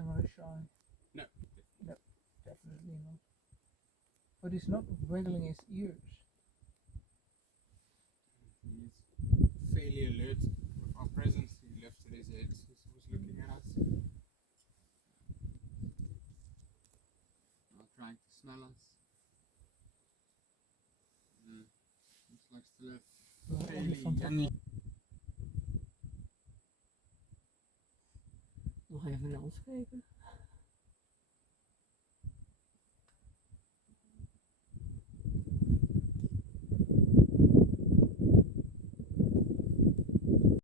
camera shy? No. No, definitely not. But he's not wiggling his ears. He's fairly alert with our presence. He lifted his head. He was looking at us. Not trying to smell us. Looks like still a fairly young. Nog even naar ons kijken.